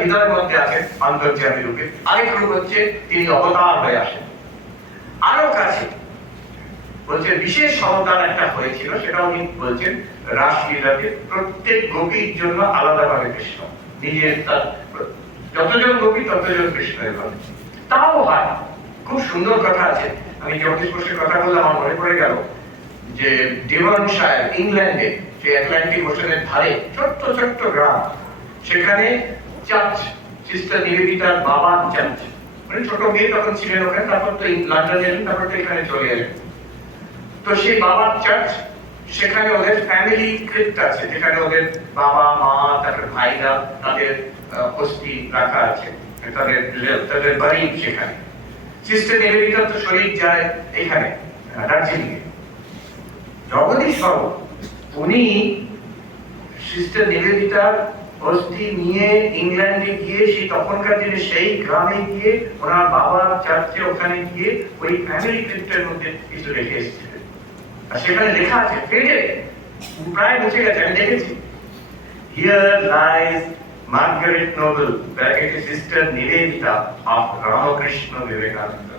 হৃদয়ের মধ্যে আছেন রূপে। হচ্ছে তিনি অবতার হয়ে আসেন। আরও কাছে বলছেন বিশেষ অবতার একটা হয়েছিল সেটা উনি বলছেন প্রত্যেক গোপীর জন্য আলাদাভাবে কৃষ্ণ। নিজের তার যতজন গোপী, ততজন কৃষ্ণ এভাবে তাও হয়, খুব সুন্দর কথা আছে। আমি জগদীশ ঘোষের কথা বললাম আমার মনে পড়ে গেল, যে ডেভনশায়ার ইংল্যান্ডে, যে অ্যাটলান্টিক ওশনের ধারে, ছোট্ট ছোট্ট গ্রাম সেখানে চার্চ সিস্টার নিবেদিতার বাবার চার্চ মানে ছোট মেয়ে তখন ছিলেন ওখানে, তারপর তো লন্ডনে এলেন, তারপর তো এখানে চলে এলেন। তো সেই বাবার চার্চ সেখানে ওদের ফ্যামিলি ক্রিপ্ট আছে, যেখানে ওদের বাবা, মা, তারপর ভাইরা, তাদের অস্থি রাখা আছে তাদের তাদের বাড়ি সেখানে। সিস্টার নিবেদিতা তো শরীর যায় এখানে দার্জিলিং এ জগদীশ বাবু, উনি সিস্টার নিবেদিতার অস্থি নিয়ে ইংল্যান্ডে গিয়ে সেই তখনকার দিনে সেই গ্রামে গিয়ে ওনার বাবার চার্চে ওখানে গিয়ে ওই ফ্যামিলি ক্রিপ্টের মধ্যে কিছু রেখে এসেছিলেন। আর সেখানে লেখা আছে ফেটে প্রায় মুছে গেছে, আমি দেখেছি। হিয়ার লাইজ মার্গারেট নোবেল ব্র্যাকেটে সিস্টার নিবেদিতা অফ রামকৃষ্ণ বিবেকানন্দ